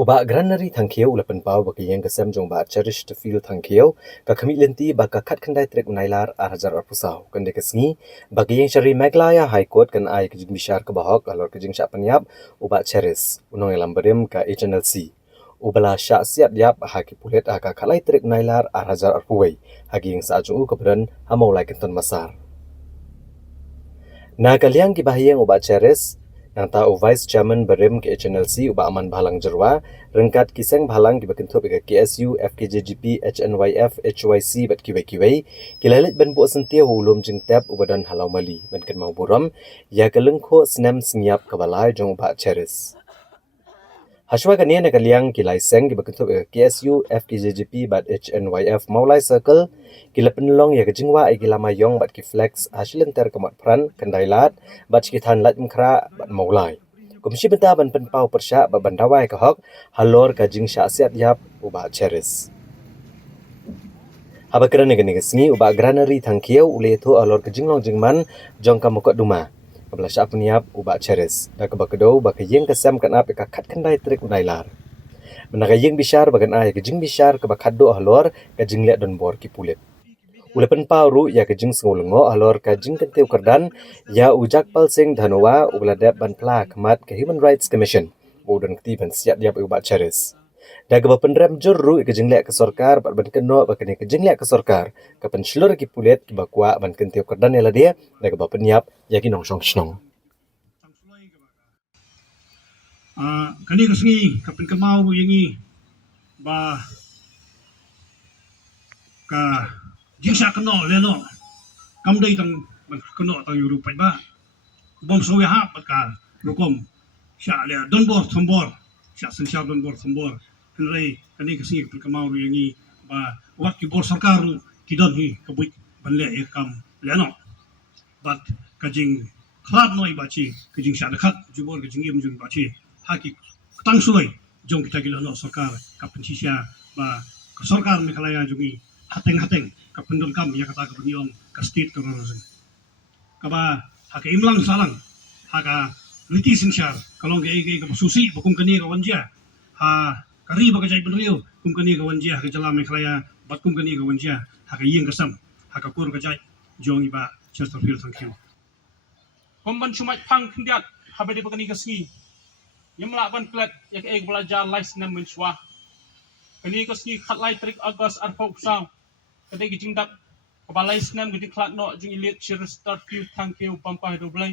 Uba granary thangkeu ulapan pau baki yang kesem jong ba cherish to feel thangkeu ka kami lenti ba ka khat khandai trek unailar arhajar arpusau kande kesngi baki yang shari Meghalaya High Court kan ai kejing bishar ke bahok alor kejing syak penyap uba cherish unong elam berim ka HNLC ubala syak siat yap haki pulet aka khalai trek unailar arhajar arpuwei hagi yang saajung keberan hamau lai kenton masar na kaliang ki bahiyang uba cherish yang tahu Vice Chairman Berim ke HNLC uba aman bahalang jerwa rengkat kiseng bahalang ki bakentup ke KSU FKJGP HNYF HYC bat kiwai kilalit ben bu sentia ulum jing tap ubadan halau mali ben ken mau buram ya kelengkho snem sengiap kabalai jong uba cheris Hashwa kania na kaliang kilai seng ki bakentup ke KSU FKJGP bat HNYF Maulai Circle kila penelong ya kejingwa ai kila mayong bat ki flex hasilenter kemat pran kendailat bat kitan lat mkra bat maulai kumsi benta ban penpau persya bat bandawai ke hok halor kajing syasiat yap uba cheris haba kerana gani kesngi uba granary thangkiau ule tu alor kejinglong jingman jong kamukot duma kabla syak peniap uba cheris da kebakedo bakayeng kesam kan ap ka khat khandai trek unailar menagayeng bishar bagan ai kejing bishar ke bakado halor kajing le don bor ki pulet Ulapan pauru ya kejing sengulengo alor kajing kenteu kerdan ya ujak pal sing dhanowa ubeladap ban pla kemat ke Human Rights Commission udan keti ban siat dia uba cheris daga bapen rem jurru kejing le ke sorkar ban keno bakene kejing le ke sorkar kapan shlur ki pulet ki bakwa ban kenteu kerdan ela dia daga bapen yap ya ki nong song snong kani kesngi kapan kemau yangi ba ka jingsa keno leno kamdai tang keno tang yurupai ba bom soya ha ka rukom sya le donbor thombor sya sensya donbor thombor henrei kani kesngi kapan kemau yangi ba wat ki bor sarkar kidon hi kabuit banle ekam leno bat kajing khlab noi bachi kajing sya khat jubor kajing im jung bachi haki tang sulai jong kita gila no sarkar kapan sisya ba sarkar Meghalaya jungi hateng kapendon kam ya kata kapeniom ka state terrorism kaba haka imlang salang haka liti sinsyar kalong ke susi bukum kani ka wanja ha kari ba kajai benriu kum kani ka wanja ka jala Meghalaya bat kum kani ka wanja haka yeng kasam haka kur kajai jong iba Chesterfield thank you Komban cuma pang kendiat habis bakani kasih yang melakukan klat yang belajar live nem menswa kini kasih khatlai trik August arfok sang kedai gijing dak kepala Islam gijing klat no jing ilit Chesterfield thank you pampah doblai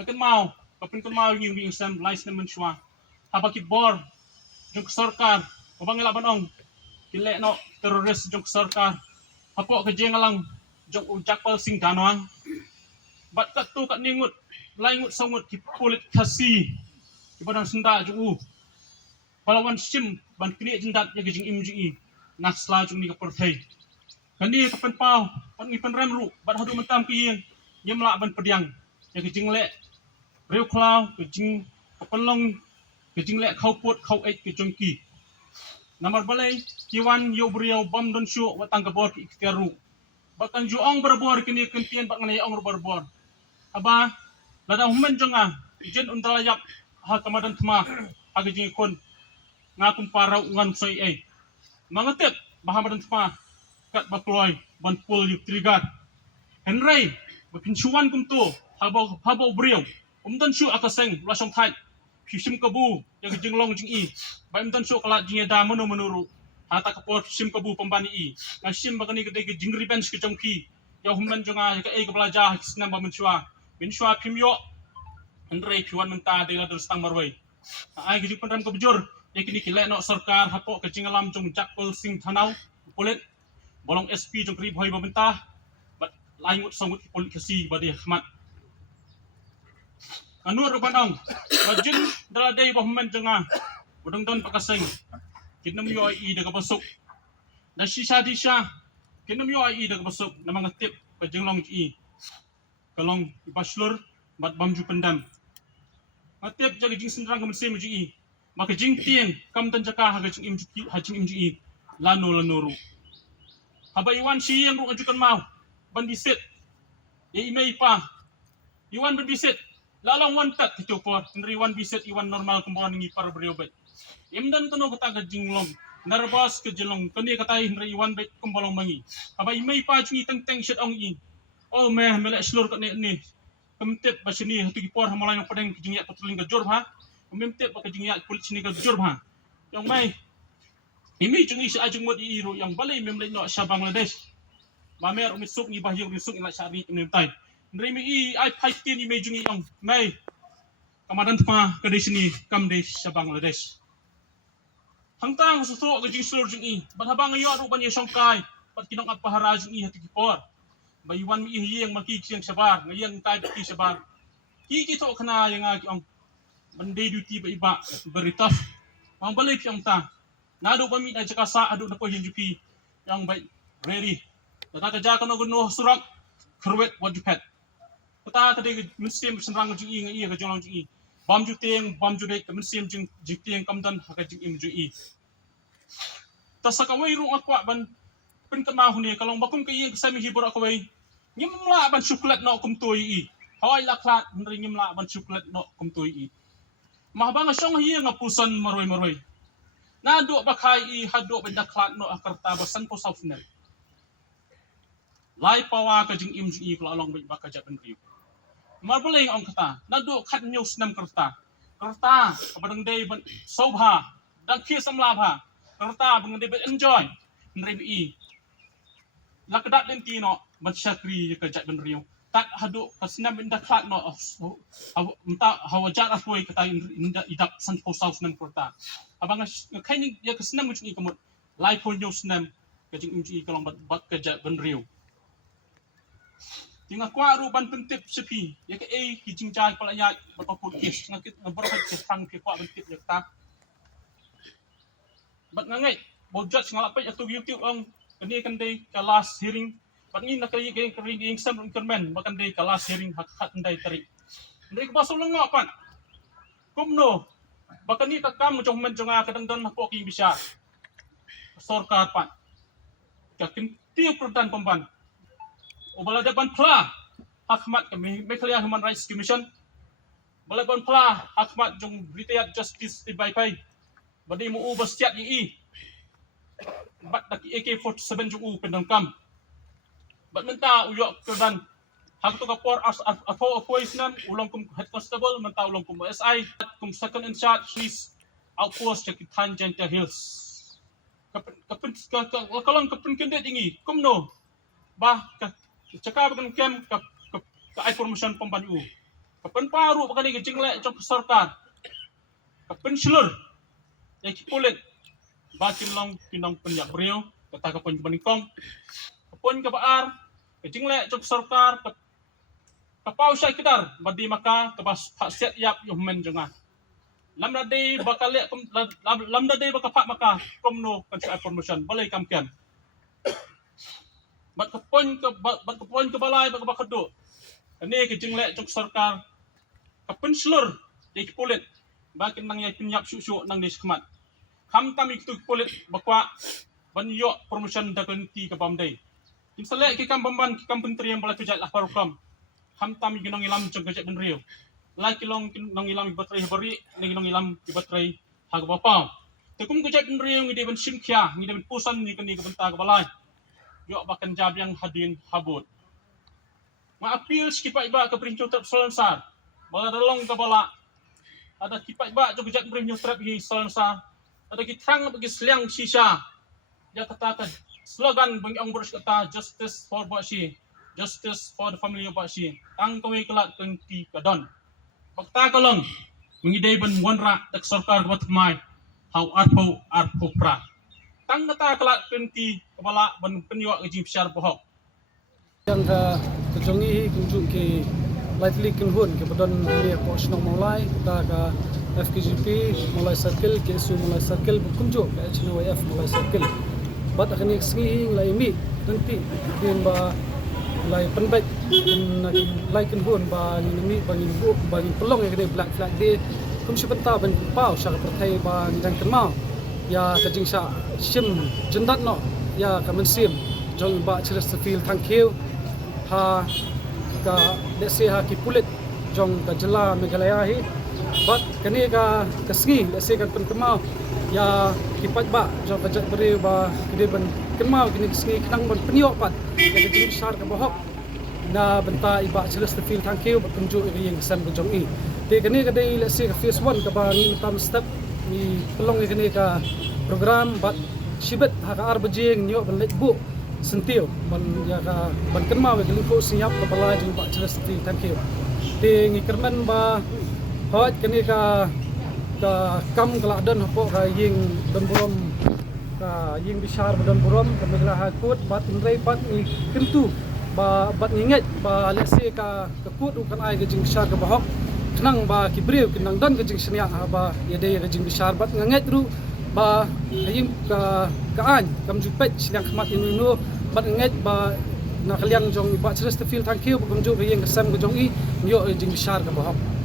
akan mau kapin kan mau yung Islam live nem menswa habaki bor jung sarkar obang laban ong kile no teroris jung sarkar apok kejeng alang jung ujak pal sing danwang bat kat tu kat ningut laingut sangut ki kulit kasih ibadan senda juu palawan sim ban kini jendat ya gijing imji nasla jung ni kaperthai kani kapan pau pan ngi pan remru bat hadu mentam ki yem la ban pediang ya gijing le reu klau gijing kapelong gijing le khau pot khau ek ki jongki namar balai kiwan yo briau bam don shu watang kabor ki ikhtiaru bakan juong berbor kini kentian bak nganai ong berbor aba lada human jonga jen undalayap ha kamadan tma agijing kon ngakum parau ngan soi mangatep bahamadan tma kat bakloy ban pul yuk trigat henrei bakin chuan kum to habo briau umdan shu akaseng lasong thai phishim kabu ya gijing long jing i ba umdan shu kala jing da menuru hata kapor phishim kabu pembani i ngashim bakani gede gijing revenge ke jongki ya human jonga ka belaja kisnam ba menshwa phimyo henrei phiwan menta de la stang marwai ai gijing pandam ko bujur yakini kile no sarkar hapo kajing alam jong jakpol sing thanau polit bolong SP jong kri bhoi babenta bat laingut sangut polit kasi badi khmat anur banong bajin dala dei bahman jonga bodong don pakaseng kinam yo I daga basuk na shisha disha kinam yo I daga basuk na mga tip kajing long I kalong bachelor bat bamju pendam matip jaga jing sendrang kemense muji maka jing tieng kam tan jaka hajing imji lanu haba iwan si yang ru ajukan mau ban bisit ya imei pa iwan ban bisit lalong wan tat kito por nri wan bisit iwan normal kumbon ngi par briobat Imdan kano kata ka jinglong nervous ke jelong kani kata hindri iwan baik kumbalong mangi apa imai pa jungi teng shit ong i oh meh melek slur kat ni kemtip ba sini hatu ki por hamalai yang pedeng jingi patling ka jor ha kemtip ba ka jingi kulit sini ka jor ha yang mai imai jungi sa ajung mod i ro yang balai memlek no sa Bangladesh mamer umisuk ni bahyong risuk ila syari ni tai ndri mi i ai pipe tin imai jungi yang mai kamadan pa ka di sini kam di sa Bangladesh hangtang susu ke jing slur jing i bat habang ayo ru ban ye songkai bat kinong at pahara jing i hati kipor bayuan mi yang maki kiang sabar ngayang tai ki sabar ki to kana yang ong bande duty ba iba beritaf mang balai piang ta nado ba mi da jakasa adu na ko hinjupi yang baik ready tata kerja kana guno surak kerwet wajipet tata tadi musim senrang jing i ngai ka jong jing i bam juteng ke musim jing jiteng kamdan ha ka jing im ju i tasakawai rung akwa ban pen kemahu ni kalau bakum ke yang kesami hibur akawai ngimla ban coklat no kum toi i hawai laklat ndri ngimla ban coklat no kum toi i mahbang song hi ngapusan maroi na do bakai i hado ban daklat no akarta basan po saufnel lai pawa ka jing im ju i kala long ba ka jaban riu marbeleng ong kata na do khat news nam kerta abadang day ban sobha dan kia samlabha kerta bang day ban enjoy ndri lakdat den tino ban syakri ka jat ban riu tak hadu kasnam inda khat no mta hawajat afoi kata inda idak san po south nam kerta abang kaini ya kasnam mujni kamut lai po news nam ka jing im ju i kalong bat ka jat ban riu Tinga kwa ru ban pentip sepi ya ke ki jingja pala ya berpaput kis ngakit ngeberkat ke tang ke kwa pentip ya ta bat ngangai bojat ngalap pa tu YouTube ang kani kan dei kelas hearing bat ni nak kai kering sam kermen bakan dei kelas hearing hak ndai tari ndai ba sulung ngapan kumno bakan ni takam jong men jonga kadang don ko ki bisa sorkar pan yakin tiu perdan pemban Baladaban Pla Ahmad Meklia Human Rights Commission Baladaban Pla Ahmad jong Retired Justice Ibai Badi mu bastiat i bat dak AK47 jong pendangkam bat menta uyok kedan hak to kapor as afo poisnan ulang kum head constable menta ulang kum SI kum second in charge police outpost cek Tangenta Hills kapun kalong kapun kendet ingi kumno bah cakap dengan kem ke information pembantu kapan paru pakai ke jingle jong sarkar kapan slur ya kipolet bakin long pinong penyak brio kata kapan banikong kapan ke baar ke jingle jong sarkar kapau syai kedar badi maka kebas hak set yap yo men jonga lamda day bakal lamda day bakal pak maka komno kan information balai kampian bat kapon ke balai bat bakado ani ke jingle jong sarkar kapun slur di polit bakin nang ya pinyap susu nang di skmat ham tam itu polit bakwa banyo promotion daganti ke bamdai imsale ke kam bamban ke kam menteri yang bala tujat lah program ham tam ginong ilam jong gajak benrio la kilong nong ilam batrai bari ni ginong ilam ki batrai hag bapa tekum gajak benrio ngide ben simkhia ngide ben pusan ni keni ke benta ke balai yo bakan jab yang hadin habut ma appeal skipa iba ke perincu trap solensar bala dolong ke bala ada kipa iba jo gejak perincu trap hi solensar ada kitrang bagi seliang sisa ya kata slogan bang ang boros kata justice for Bakshi justice for the family of Bakshi tang kawai kelat tengti kadon bakta kalong mengidai ban wanra dak sarkar batmai how arpo pra tang kata kelat tengti kepala ban penyuak ejing besar pohok yang kejongi kunjung ke lightly kunhun ke badan dia posnong mulai kita ke FKGP mulai circle ke SU mulai circle kunjung ke HNYF mulai circle bat akan sengi lai mi nanti din ba lai penbaik lai kunhun ba ni bagi bu bagi pelong yang dia black flag dia kum sebentar ban pau syar pertai ba dan kemau ya kajing sa sim jendat no ya kamen sim jong ba cheres feel thank you ha ka desi ha ki pulit jong ka jela Meghalaya hi bat kani ka kasngi lase ka penkemau ya kipat ba jo bajet beri ba kede ban kemau kini kasngi kenang ban peniok pat ya kejing besar ka bohok na benta iba jelas the feel thank you penjuk yang sam bejong i de kani kadai lase ka phase 1 ka ba ni tam step ni pelong kani ka program bat sibet haka arbajing nyok ban bu sentiu ban ya ka ban kemau ke lingko siap kepala jing ba jelas the feel thank you de ngi kerman ba hot kani ka kam kala don hapo ka ying don burom ka ying besar don burom ka megla hakut bat inrei bat ni kentu ba bat nginget ba lese ka kut ukan ai gejing besar ka bahok kenang ba kibriu kenang don gejing senia ba ya de gejing besar bat nginget ru ba ying ka an kam jupet siang khmat inu bat nginget ba na kaliang jong ba ceres te feel thank you ba kam ju ying kesam gejong i yo gejing besar ka bahok